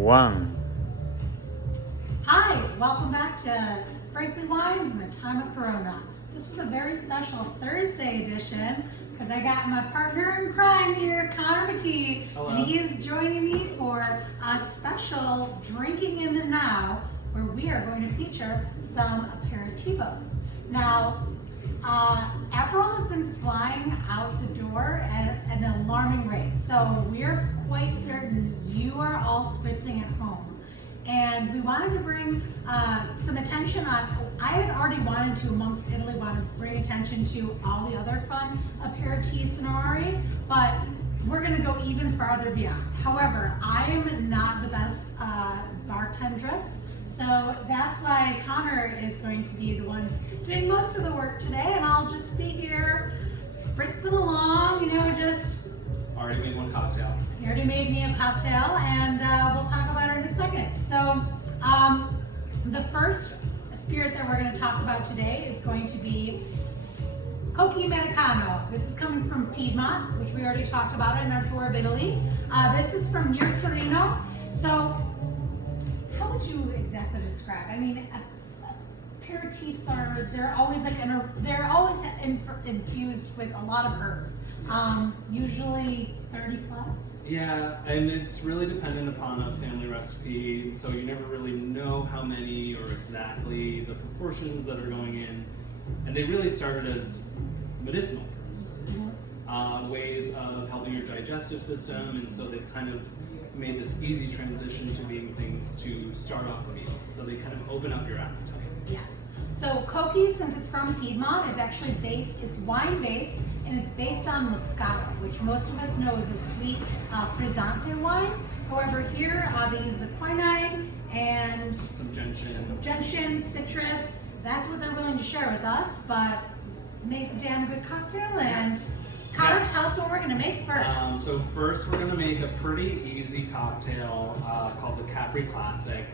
one. Hi, welcome back to Frankly Wines in the Time of Corona. This is a very special Thursday edition because I got my partner in crime here, Connor McKee, Hello. and he is joining me for a special Drinking in the Now where we are going to feature some aperitivos. Now, Aperol has been flying out the door at an alarming rate, so we're quite certain you are all spritzing at home. And we wanted to bring some attention on, I had already wanted to, amongst Italy, wanted to bring attention to all the other fun aperitifs in Orari, but we're gonna go even farther beyond. However, I am not the best bartendress, so that's why Connor is going to be the one doing most of the work today, and I'll just be here spritzing along, just... Already made one cocktail. He already made me a cocktail, and we'll talk about it in a second. So, the first spirit that we're going to talk about today is going to be Cocchi Americano. This is coming from Piedmont, which we already talked about in our tour of Italy. This is from near Torino. So, how would you exactly describe? I mean, aperitifs they're always infused with a lot of herbs. Usually 30 plus. Yeah, and it's really dependent upon a family recipe, so you never really know how many or exactly the proportions that are going in. And they really started as medicinal purposes, ways of helping your digestive system, and so they've kind of made this easy transition to being things to start off the meal. So they kind of open up your appetite. Yes. So Cocchi, since it's from Piedmont, is actually it's wine-based, and it's based on Moscato, which most of us know is a sweet frizzante wine. However, here they use the quinine and Some gentian, citrus. That's what they're willing to share with us, but it makes a damn good cocktail. And Connor, tell us what we're going to make first. So first we're going to make a pretty easy cocktail called the Capri Classic.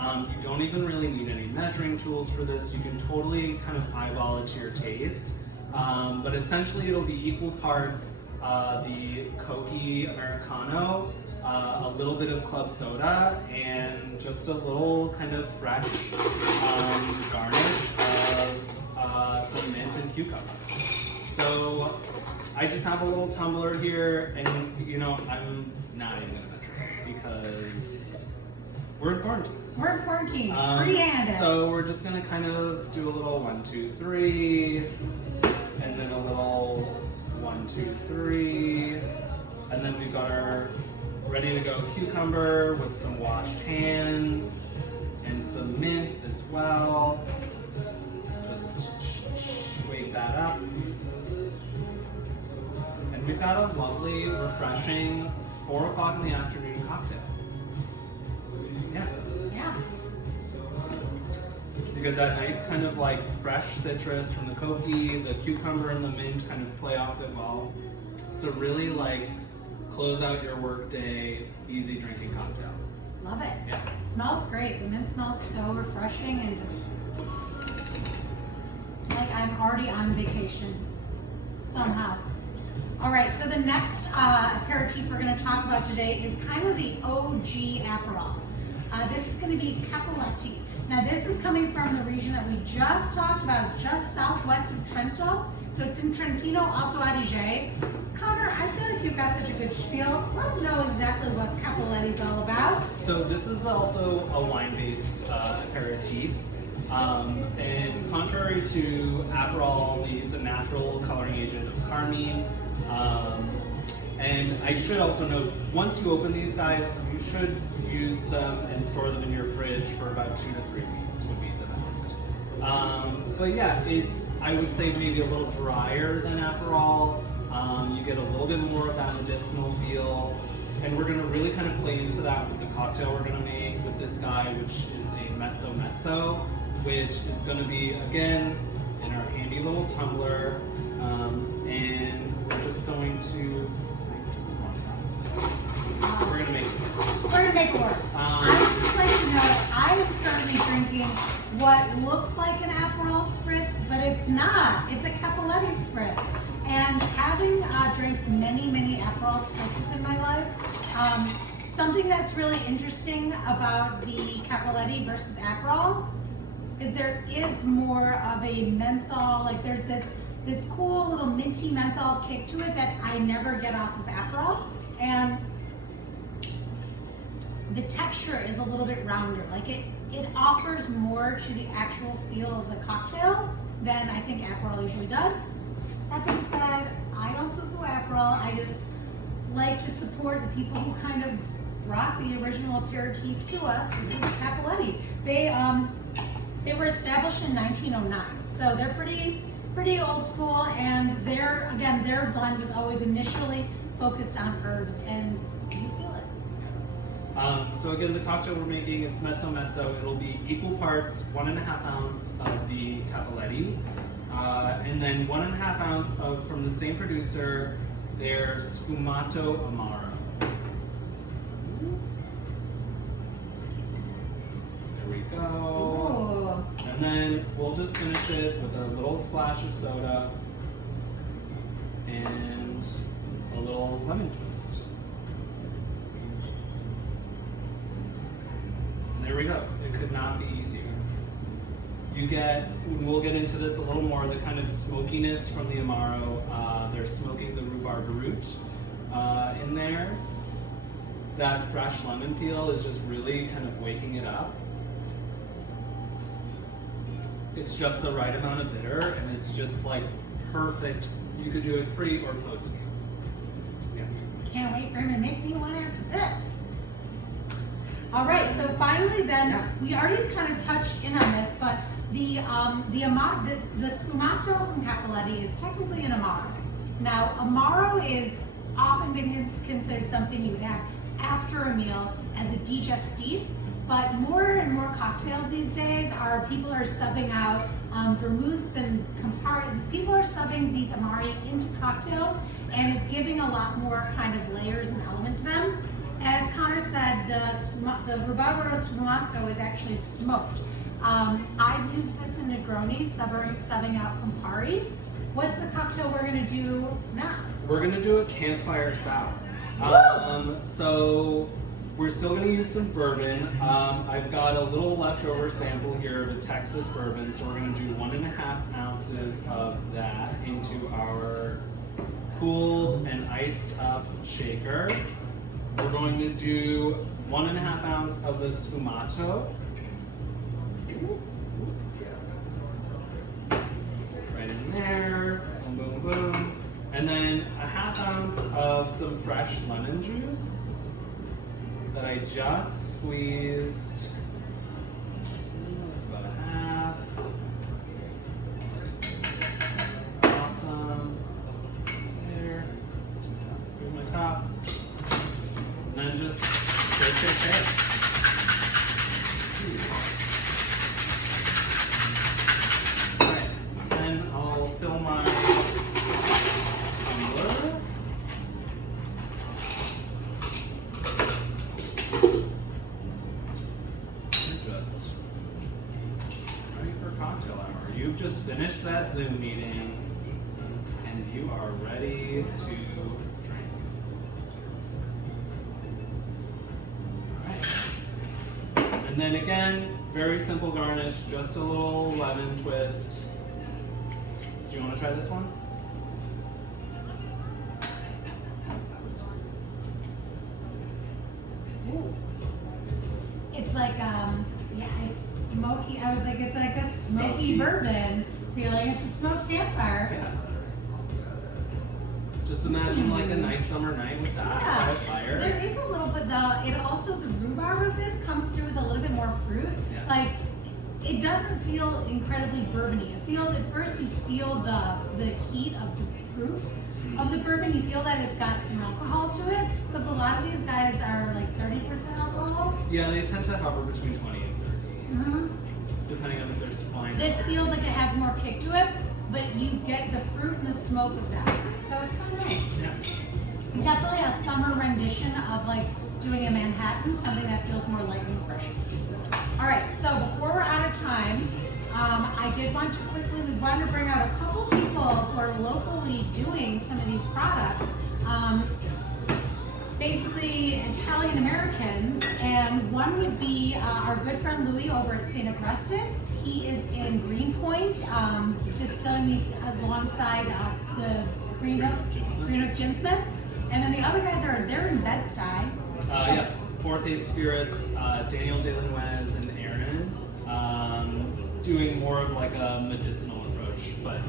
You don't even really need any measuring tools for this. You can totally kind of eyeball it to your taste. But essentially it'll be equal parts the Cocchi Americano, a little bit of club soda, and just a little kind of fresh garnish of some mint and cucumber. So I just have a little tumbler here, and I'm not even gonna measure it because we're in quarantine. We're in quarantine, free-handed. So we're just gonna kind of do a little 1, 2, 3, and then a little 1, 2, 3, and then we've got our ready to go cucumber with some washed hands and some mint as well. Just wake that up. And we've got a lovely, refreshing 4 o'clock in the afternoon cocktail. Yeah. You get that nice kind of like fresh citrus from the Cocchi, the cucumber and the mint kind of play off it well. It's a really like close out your work day, easy drinking cocktail. Love it. Yeah. Smells great. The mint smells so refreshing and just like I'm already on vacation somehow. All right, so the next aperitif we're going to talk about today is kind of the OG Aperol. This is going to be Cappelletti. Now this is coming from the region that we just talked about, just southwest of Trento. So it's in Trentino Alto Adige. Connor, I feel like you've got such a good spiel. Let them know exactly what Cappelletti is all about. So this is also a wine-based aperitif. And contrary to Aperol, we use a natural coloring agent of carmine. And I should also note, once you open these guys, you should use them and store them in your fridge for about 2 to 3 weeks would be the best. But yeah, it's, I would say, maybe a little drier than Aperol. You get a little bit more of that medicinal feel. And we're gonna really kind of play into that with the cocktail we're gonna make with this guy, which is a mezzo, which is gonna be, again, in our handy little tumbler. And we're just going to, we're gonna make it work. We're gonna make it work. I would just like to know that I am currently drinking what looks like an Aperol spritz, but it's not. It's a Cappelletti spritz. And having drank many Aperol spritzes in my life, something that's really interesting about the Cappelletti versus Aperol is there is more of a menthol, like there's this cool little minty menthol kick to it that I never get off of Aperol. And the texture is a little bit rounder. Like it offers more to the actual feel of the cocktail than I think Aperol usually does. That being said, I don't poo-poo Aperol. I just like to support the people who kind of brought the original aperitif to us, which is Cappelletti. They were established in 1909, so they're pretty old school, and their blend was always initially focused on herbs, and you feel it. So again, the cocktail we're making, it's mezzo mezzo. It'll be equal parts, 1.5 ounce of the Cappelletti, and then 1.5 ounce of, from the same producer, their Sfumato Amaro. There we go. Ooh. And then we'll just finish it with a little splash of soda and a little lemon twist. And there we go. It could not be easier. We'll get into this a little more, the kind of smokiness from the Amaro. They're smoking the rhubarb root in there. That fresh lemon peel is just really kind of waking it up. It's just the right amount of bitter, and it's just like perfect. You could do it pre or post meal. Yeah. Can't wait for him to make me one after this. All right, so finally then, we already kind of touched in on this, but the Sfumato from Cappelletti is technically an Amaro. Now, Amaro is often been considered something you would have after a meal as a digestif, but more and more cocktails these days people are subbing out vermouths and Campari. People are subbing these Amari into cocktails, and it's giving a lot more kind of layers and element to them. As Connor said, the Rhubarbo Sfumato is actually smoked. I've used this in Negroni, subbing out Campari. What's the cocktail we're gonna do now? We're gonna do a campfire sour. So we're still gonna use some bourbon. I've got a little leftover sample here of a Texas bourbon, so we're gonna do 1.5 ounces of that into our cooled and iced up shaker. We're going to do 1.5 ounce of the Sfumato. Right in there, boom, boom, boom. And then 1/2 ounce of some fresh lemon juice that I just squeezed. That's about a half. Awesome. There. Here's my top. And then just shake. Alright, then I'll fill my tumbler. You're just ready for cocktail hour. You've just finished that Zoom meeting, and you are ready to drink. And then again, very simple garnish, just a little lemon twist. Do you want to try this one? Ooh. It's like, it's smoky. I was like, it's like a smoky bourbon feeling. It's a smoked campfire. Yeah. Just imagine like a nice summer night with that by a fire. There is a little bit though. The rhubarb of this comes through with a little bit more fruit. Yeah. Like, it doesn't feel incredibly bourbony. It feels, at first you feel the heat of the proof of the bourbon. You feel that it's got some alcohol to it, because a lot of these guys are like 30% alcohol. Yeah, they tend to hover between 20 and 30, Mm-hmm. depending on if they're supplying. This feels like it has more kick to it, but you get the fruit and the smoke of that. So it's kind of nice. Yeah. Definitely a summer rendition of like doing a Manhattan, something that feels more light and fresh. All right, so before we're out of time, I did want to quickly, we wanted to bring out a couple people who are locally doing some of these products. basically Italian Americans, and one would be our good friend Louis over at St. Augustus. He is in Greenpoint, distilling these alongside the Green Oak Ginsmiths. And then the other guys they're in Bed-Stuy. Yeah, Fourth Age Spirits, Daniel Delanwez and Aaron, doing more of like a medicinal approach, but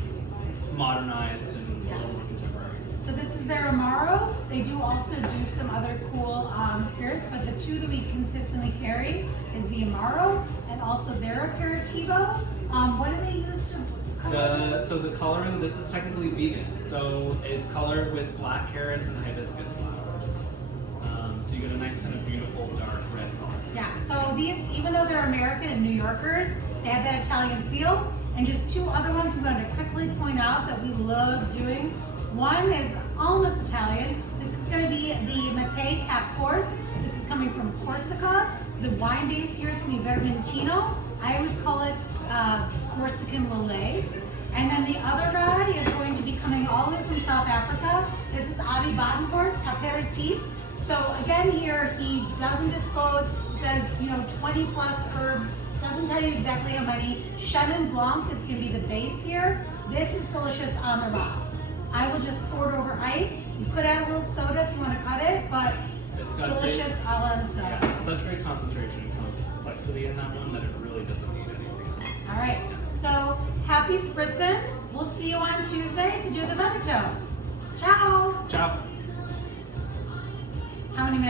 modernized and a little more contemporary. So this is their Amaro. They do also do some other cool spirits, but the two that we consistently carry is the Amaro and also their Aperitivo. What do they use to color? So the coloring, this is technically vegan. So it's colored with black carrots and hibiscus flowers. So you get a nice kind of beautiful dark red color. Yeah, so these, even though they're American and New Yorkers, they have that Italian feel. And just two other ones I'm going to quickly point out that we love doing. One is almost Italian. This is going to be the Mattei Cap Corse. This is coming from Corsica. The wine base here is going to be Vermentino. I always call it Corsican Lillet. And then the other guy is going to be coming all the way from South Africa. This is Adi Badenhorst Aperitif. So again here, he doesn't disclose, says, 20 plus herbs, doesn't tell you exactly how many. Chenin Blanc is going to be the base here. This is delicious on the rocks. I will just pour it over ice. You could add a little soda if you want to cut it, but It's got delicious a la soda. Yeah, it's such great concentration and complexity in that one that it really doesn't need anything else. All right, so happy spritzing. We'll see you on Tuesday to do the Veneto. Ciao. Ciao. How many minutes?